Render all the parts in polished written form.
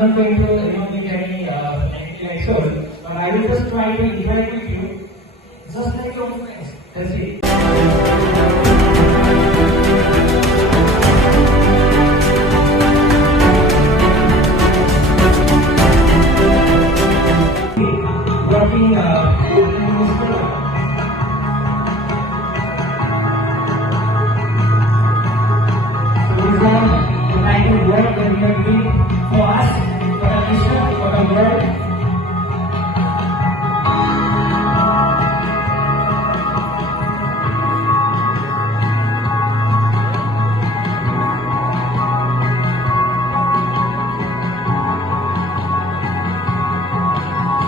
not going to give any episode, but I will just try to interact with you, just like your friends. That's it. Working in this school. So these are the kind of work that we are doing for us, for our nation, for the world.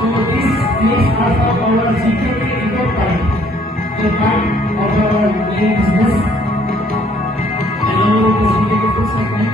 So this is our security important part of our main business. Allow me to speak a second.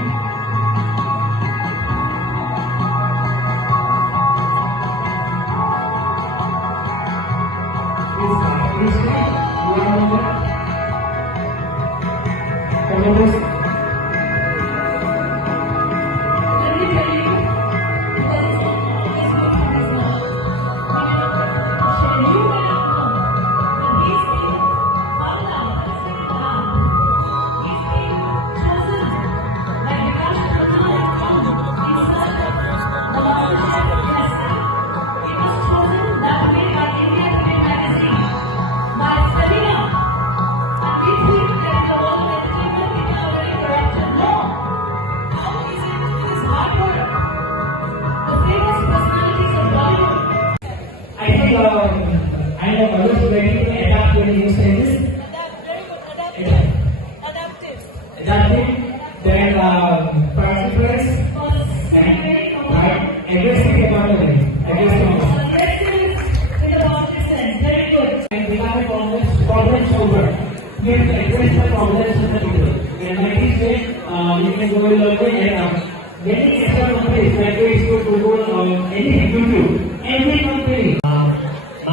I know others ready to adapt to the new stages. Adaptive, then participants, and aggressive economy. And we have a problem solver. We have to address the problems of the people. And like this way, you can go along and many extra companies like Facebook, Google, anything YouTube, every company. I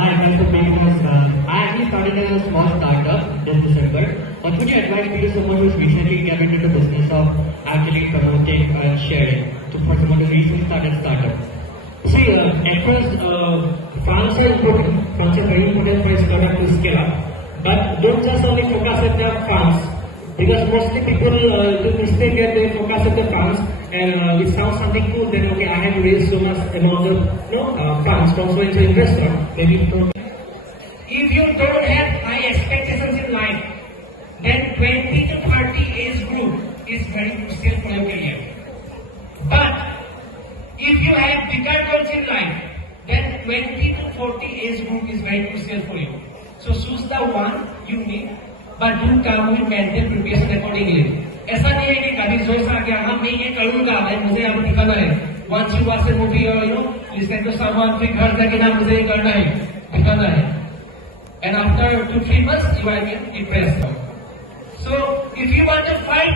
actually started as a small startup this December. What would you advise me to someone who's recently got into the business of actually promoting and sharing for someone who recently started startup? See, at first, funds are important. Funds are very important for a startup to scale up. But don't just only focus on the funds. Because mostly people do mistake that they focus on the funds and it sounds something cool, then okay, I have raised so much amount of funds from so into investor. Maybe if you don't have high expectations in life, then 20 to 30 age group is very crucial for your career. But if you have bigger goals in life, then 20 to 40 age group is very crucial for you. So choose the one you need, but do come with mental preparation accordingly. ऐसा नहीं है कि कभी जोश आ गया हाँ मैं ये करूँगा भाई मुझे अब दिखाना है. Once you watch a movie or listen to someone, फिर घर जाके ना मुझे ये करना है, दिखाना है. And after 2-3 months you are again depressed. So if you want to fight,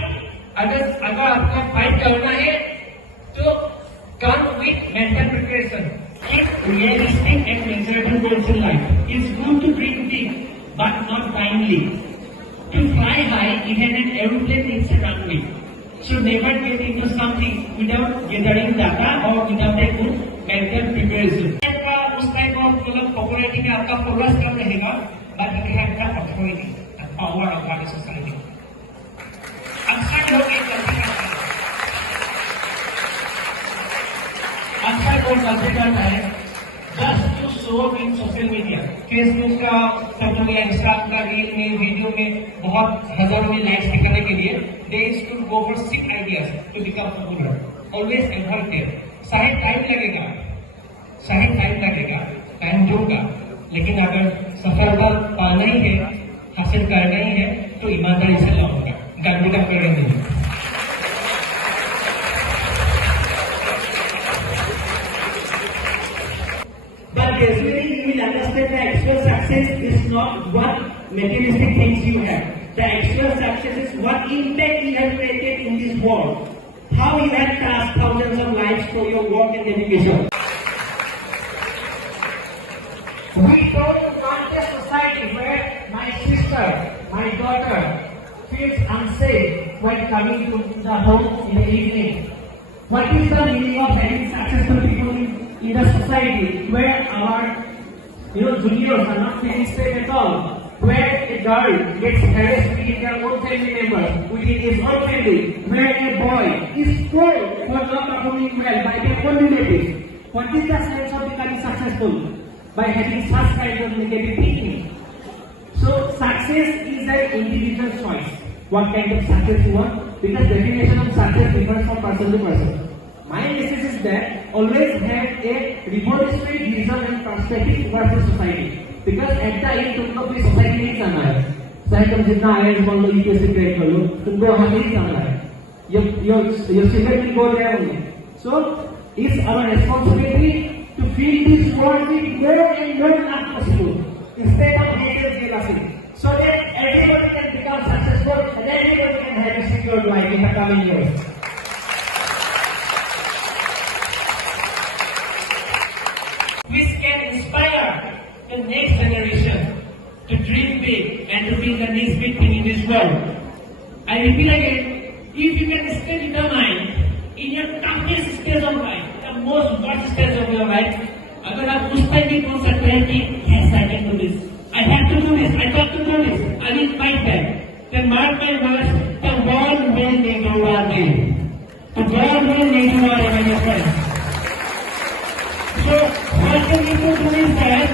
अगर आपको fight करना है, तो come with mental preparation. Keep realistic and measurable goals in life. It's good to dream big, but not blindly. To fly high, even an aeroplane needs a runway. So never get into something without gathering data or without a good mental preparation. उस type of popularity में आपका progress कम रहेगा, but you have the authority, the power of our society. अक्सर लोग एक गलती करते हैं. अक्सर लोग गलती करता है just to show in social media. Facebook का फोटो या इंस्टाग्राम का रील में वीडियो में बहुत हजारों में लाइक्स दिखाने के लिए they should go for sick ideas to become popular. Always avoid them. शायद टाइम लगेगा, टाइम दूंगा, लेकिन अगर सफलता पाना ही है, हासिल करना ही है, तो ईमानदारी से लाऊंगा, गंदी का पेड़ नहीं. But gradually you will understand the actual success is not what materialistic things you have. The actual success is what impact you have created in this world. How you have touched thousands of lives for your work and dedication. We don't want a society where my sister, my daughter feels unsafe when coming to the home in the evening. What is the meaning of having successful people in the society where our juniors are not feeling safe at all? Where a girl gets harassed within their own family member, within his own family, where a boy is told for not performing well by their own relatives. What is the sense of becoming successful? By having such kind of negative thinking. So success is an individual choice. What kind of success you want? Because definition of success differs from person to person. My message is that always have a revolutionary vision and perspective towards the society. Because at the end, तुमको कोई society नहीं चाहना है. चाहे तुम जितना IAS बन लो, DPS create कर लो, तुमको वहाँ नहीं चाहना है. Your children will go there only. So it's our responsibility to fill this world with more and more as possible instead of hate and jealousy, so that everybody can become successful and everybody can have a secure life in the coming years. Which can inspire the next generation to dream big and to be the next big thing in this world. I repeat again, if you can stay determined in your toughest stage of life, the most worst stage of your life, अगर आप उस time भी बोल सकते हैं कि yes, I can do this, I have to do this, I got to do this, I will fight back, then mark my words, the world will need you our day. The world will need you our day, my friends. So what you need to do is that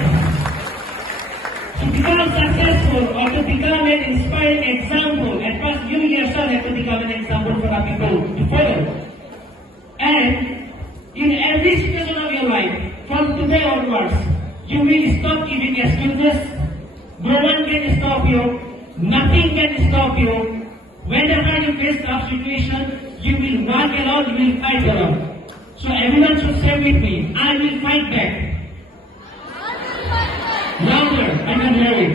to become successful or to become an inspiring example, at first you yourself have to become an example for other people to follow. And in every situation of your life, from today onwards, you will stop giving excuses. No one can stop you. Nothing can stop you. Whenever you face tough situation, you will walk alone, you will fight alone. So everyone should say with me, I will fight back. Louder, I can hear it.